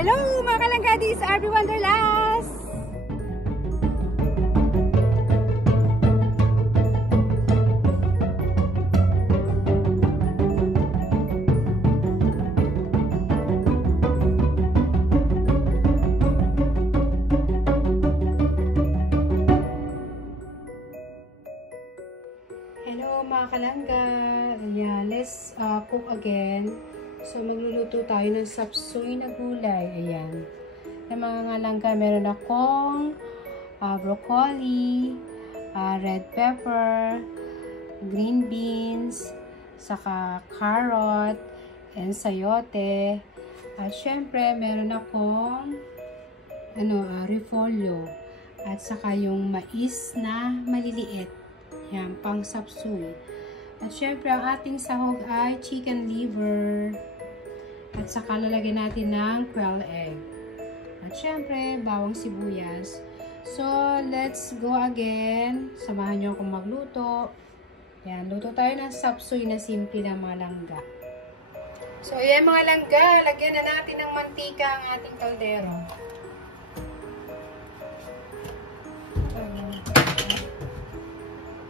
Hello mga kalanggadis, RB Wanderlust! Hello mga kalangga! Yeah, let's cook again. So, magluluto tayo ng sapsoy na gulay. Ayan. Ng mga langga, meron akong broccoli, red pepper, green beans, saka carrot, and sayote. At syempre, meron akong repolyo. At saka yung mais na maliliit. Yan, pang sapsoy. At syempre, ang ating sahog ay chicken liver. At saka lalagyan natin ng quail egg. At syempre, bawang sibuyas. So, let's go again. Samahan nyo akong magluto. Yan, luto tayo ng sapsoy na simple na mga langga. So, ayan mga langga. Lagyan na natin ng mantika ang ating kaldero.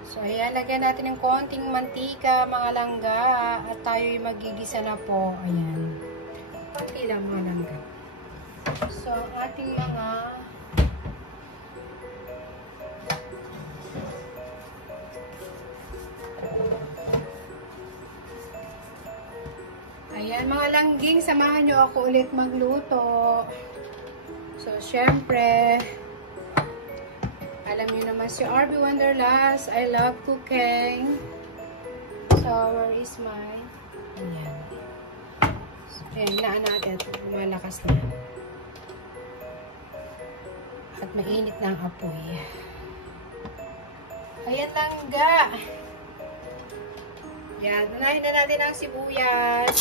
So, ayan, lagyan natin ng konting mantika, mga langga, at tayo'y magigisa na po. Ayan. Konti lang, mga langga. So, ating mga ayan, mga langging, samahan nyo ako ulit magluto. So, syempre, alam niyo naman si RB Wanderlust. I love cooking. So, where is my... Ayan. So, ayan, hinaan natin. Lumalakas na. At mainit na ang apoy. Ayan langga. Ayan, unahin na natin ang sibuyas.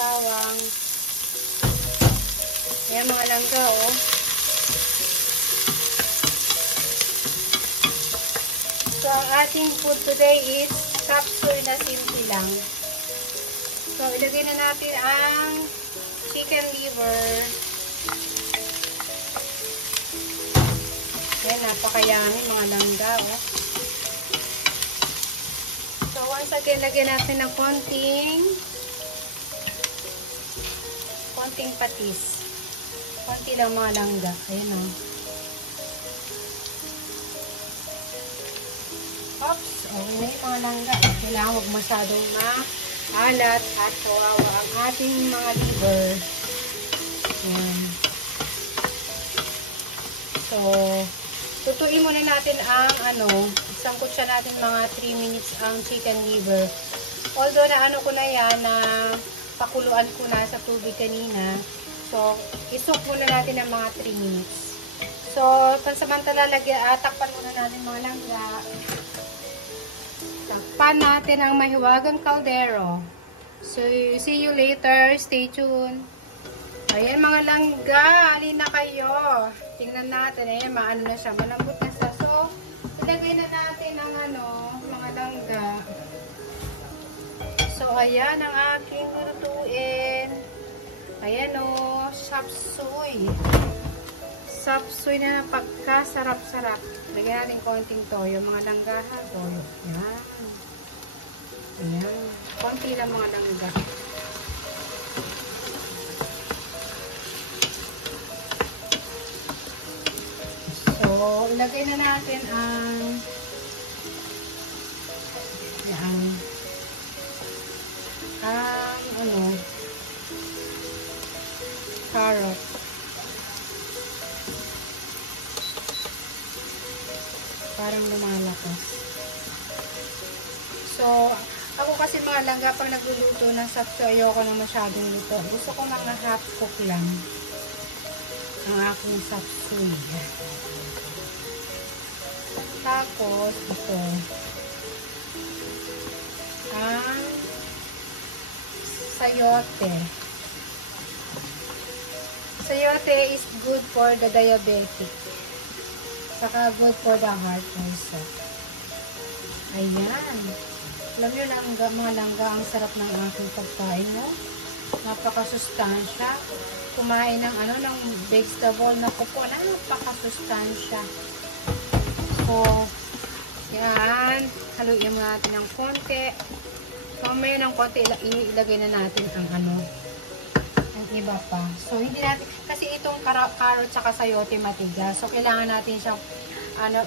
Bawang. Ayan mga langga, oh. So, ang ating food today is sapsoy na simple lang. So, ilagay na natin ang chicken liver. Ayan, napakayamin mga langga, oh. So, once again, lagyan natin ng konting patis. Konti lang mga langga. Ayan o. Oops. Okay na yung mga langga. Kailangan huwag masyadong maalat at kawawa ang ating mga liver. Ayan. So, tutuin muna natin ang isang kutsa natin mga 3 minutes ang chicken liver. Although na ko na yan na pakuluan ko na sa tubig kanina. So, isok muna natin ng mga 3 minutes. So, pansamantala, takpan muna natin mga langga. Takpan natin ang mahiwagang kaldero. So, see you later. Stay tuned. Ayan mga langga, alin na kayo. Tingnan natin. Ayan, maano na siya. Malambot na siya. So, ilagay na natin ang mga langga. So, ayan ang aking lutuin. Ayan o, sapsoy. Sapsoy na pagkasarap-sarap. Lagyan natin konting toyo. Mga langga ha, toyo. Ayan. Ayan. Konti lang mga langga. So, ilagay na natin ang carrot. Parang lumalakas. So, ako kasi mga langga, pag nagluluto ng sapsoy, ayoko na masyadong luto. Gusto ko mga half cook lang ang aking sapsoy. Tapos, ito. Ang sayote. Sayote is good for the diabetic. Saka good for the heart also. Ayan. Alam nyo, mga langga, ang sarap ng aking pagkain, no? Napakasustansya. Kumain ng ng vegetable na kuko na napakasustansya. So, yan. Haluin mo natin ng konti. So, may ng konti, ilagay na natin ang ang iba pa. So, hindi natin, kasi itong carrot saka sayote matigas. So, kailangan natin siyang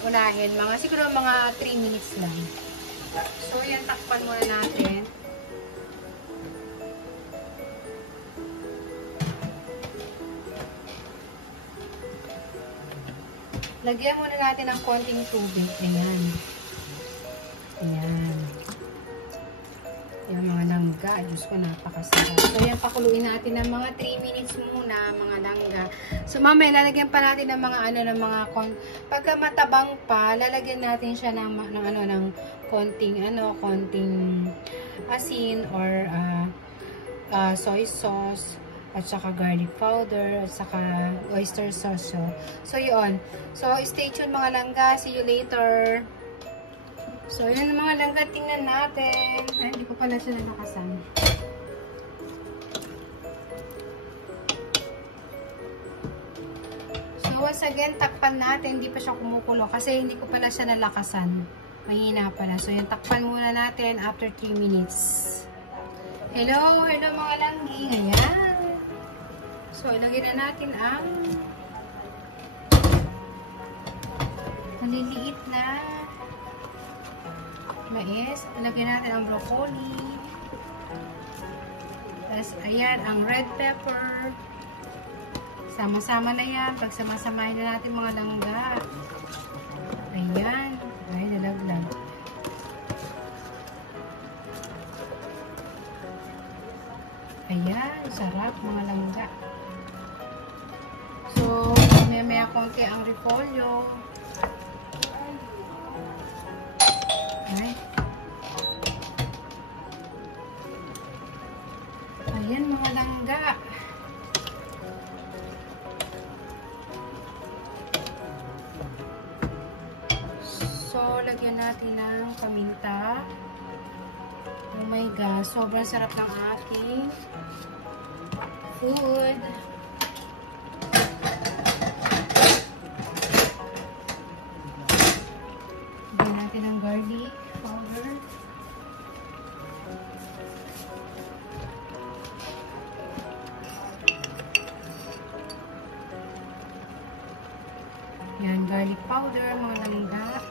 unahin. Siguro mga 3 minutes lang. So, yan, takpan muna natin. Lagyan muna natin ng konting tubig. Ayan. Ayan. Yung mga langga. Diyos ko, napakasarap. So, yan, pakuluin natin ng mga 3 minutes muna, mga langga. So, mamaya, lalagyan pa natin ng mga pagka matabang pa, lalagyan natin siya ng konting asin or soy sauce at saka garlic powder at saka oyster sauce. So, yun. So, stay tuned mga langga. See you later. So, yun mga langga, tingnan natin. Ay, hindi ko pala siya nalakasan. So, once again, takpan natin. Hindi pa siya kumukulo kasi hindi ko pala siya nalakasan. Mahina pala. So, yun, takpan muna natin after 3 minutes. Hello mga langgi. Ayan. So, ilagay na natin ang maliliit na mais. Ilagay natin ang broccoli. Tapos, ayan, ang red pepper. Sama-sama na yan. Pag sama-samahin na natin mga langga. Ayan. Ay, nalaglag. Ayan, sarap mga langga. So, may konti ang repolyo. Ay. Ayan mga langga. So, lagyan natin ng paminta. Oh my God, sobrang sarap ng ating food. Lagyan natin ng garlic powder. Yan, garlic powder, mga langga.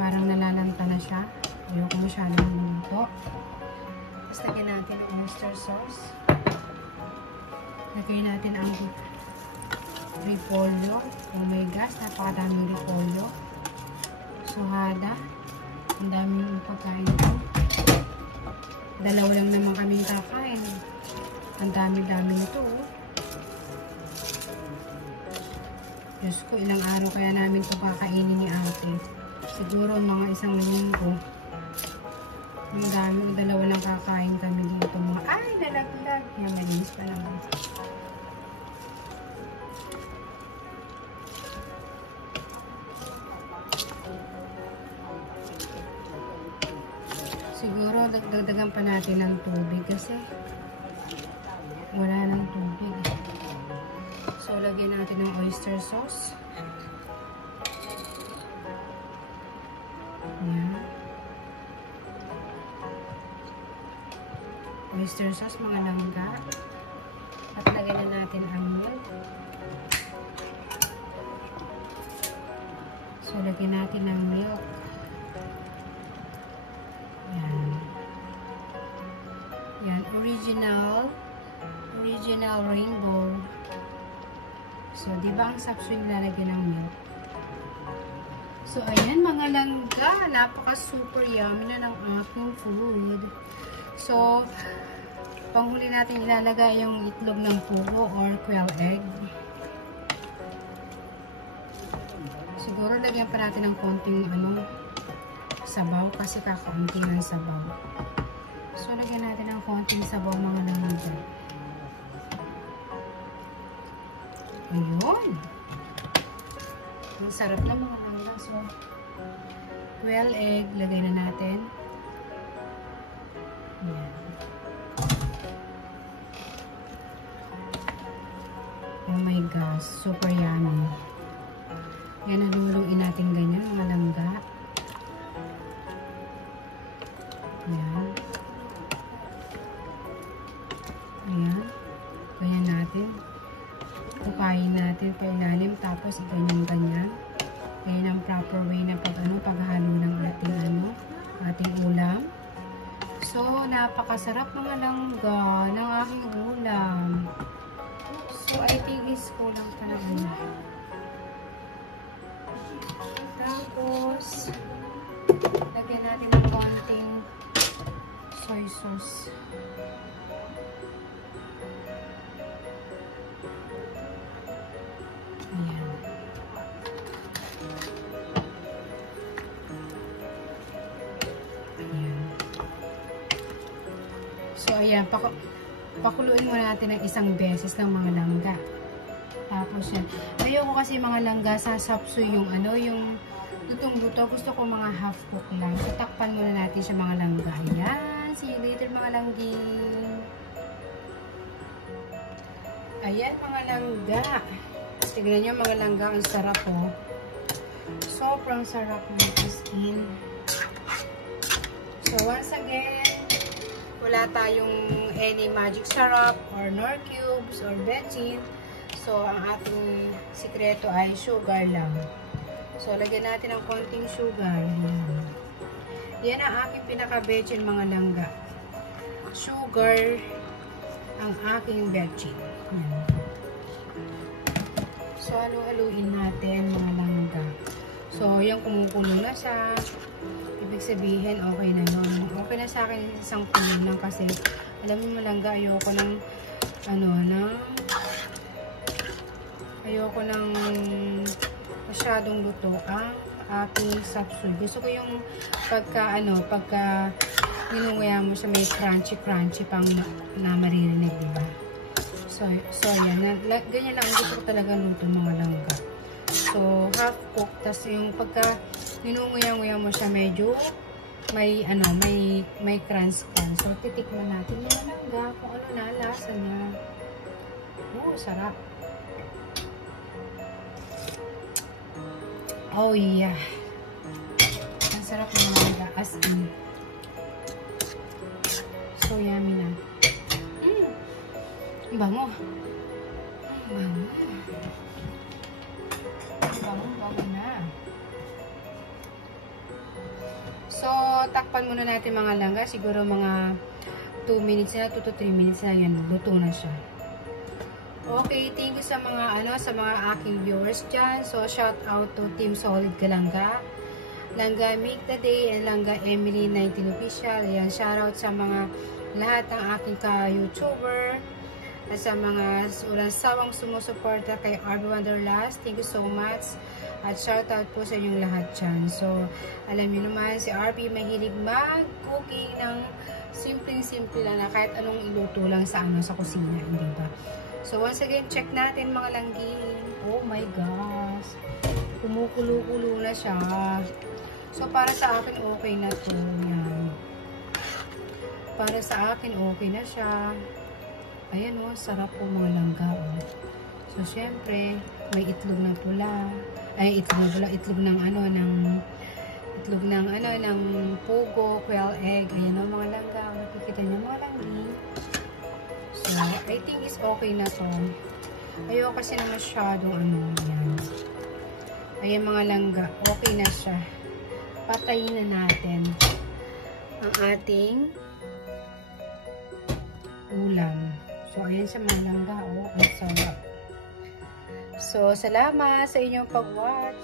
Parang nalalanta na siya. Ayoko masyadong luto. Tapos lagyan natin ang oyster sauce. Lagyan natin ang repolyo. Oh my gosh, napakadaming repolyo. Suhada. Ang daming pagkain ko. Dalawa lang naman kaming kakain. Ang dami-dami nito. Diyos ko, ilang araw kaya namin ito kakainin ni ate. Siguro mga 1 linggo. Ang dami, dalawa lang kakain kami dito. Ay, nalaglag. Yan, malinis pa naman. Siguro, dagdagan pa natin ng tubig kasi wala ng tubig. So, lagyan natin ng oyster sauce. Yan. Oyster sauce, mga langga. At lagyan na natin ang milk. So, lagyan natin ng milk. Yan. Yan. Original rainbow. So, di ba ang sapso nilalagyan ng milk? So, ayan mga langga. Napaka super yummy na ng aking food. So, Panghuli natin ilalagay yung itlog ng pugo or quail egg. Siguro lagyan pa natin ng konting sabaw kasi kakaunti ng sabaw. So lagyan natin ng konting sabaw mga langga. Ayun. Ang sarap na mga langga. So quail egg, lagay na natin. Ayan. Oh my gosh, super yummy. Yan, naluluin natin ganyan, mga langga. Ayan. Ayan. Ganyan natin. Tukayin natin pa ilalim, tapos ganyan-ganyan. Ganyan ang proper way na paghalo ng ating ulam. So, napakasarap mga langga ng aking ulam. So, I think is kulang pa na ulam. Tapos, lagyan natin ng konting soy sauce. Ayan. So, ayan. Pakuluin muna natin ng isang beses ng mga langga. Tapos yan. Ayoko kasi mga langga sa sapsoy yung yung lutong-luto. Gusto ko mga half cook lang. So, takpan muna natin siya mga langga. Ayan. See you later mga langgi. Ayan mga langga. Tignan nyo mga langga. Ang sarap po. Sobrang sarap ng skin. So, once again, wala tayong any magic syrup or nor cubes or bechin. So, ang ating sikreto ay sugar lang. So, lagyan natin ng konting sugar. Yan. Yan ang aking pinaka-bechin mga langga. Sugar ang aking bechin. Yan. So, halu-haluin natin mga langga. So, yung kumukulo na siya. Ibig sabihin, okay na yun. Okay na sa akin isang kulo lang kasi alam mo malangga, ayoko ng ayoko ng masyadong luto ang ating sapsoy. Gusto ko yung pagka ninunguya mo siya may crunchy pang na maririnig, diba? So yan. Ganyan lang ang gusto ko talaga luto mga langga. So, half cook. Tapos yung pagka ninunguya-nguya mo siya medyo may crunch pa. So, titikman natin mga langga kung ano na lasa niya. Oh, sarap. Oh, yeah. Ang sarap ng langga. As in. So, yummy na. Bango. Bango. Bango na. So, takpan muna natin mga langga. Siguro mga 2 minutes na, 2 to 3 minutes na yan. Luto na siya. Okay, thank you sa mga aking viewers dyan. So, shout out to Team Solid Kalangga, Langga Make the Day, and Langga Emily 19 Official. Ayan, shout out sa mga lahat ng aking ka-YouTuber. At sa mga walang sawang sumusuporta kay RB Wanderlust, thank you so much. At shoutout po sa inyong lahat dyan. So, alam niyo naman, si RB mahilig mag-cooking ng simpleng-simple lang na kahit anong iluto lang sa kusina, hindi ba? So, once again, check natin mga langgi. Oh my gosh. Kumukulo-kulo na siya. So, para sa akin, okay na to. Yan. Para sa akin, okay na siya. Ayan o, sarap po mga langga o. So, syempre, may itlog na pula. Ay, itlog ng pugo, quail egg. Ayan o mga langga. Nakikita niyo mga langgi. So, I think is okay na to. Ayoko kasi na masyadong yan. Ayan mga langga, okay na siya. Patayin na natin ang ating ulam. So, ayan sa mga langga, ang sarap. So, salamat sa inyong pag-watch.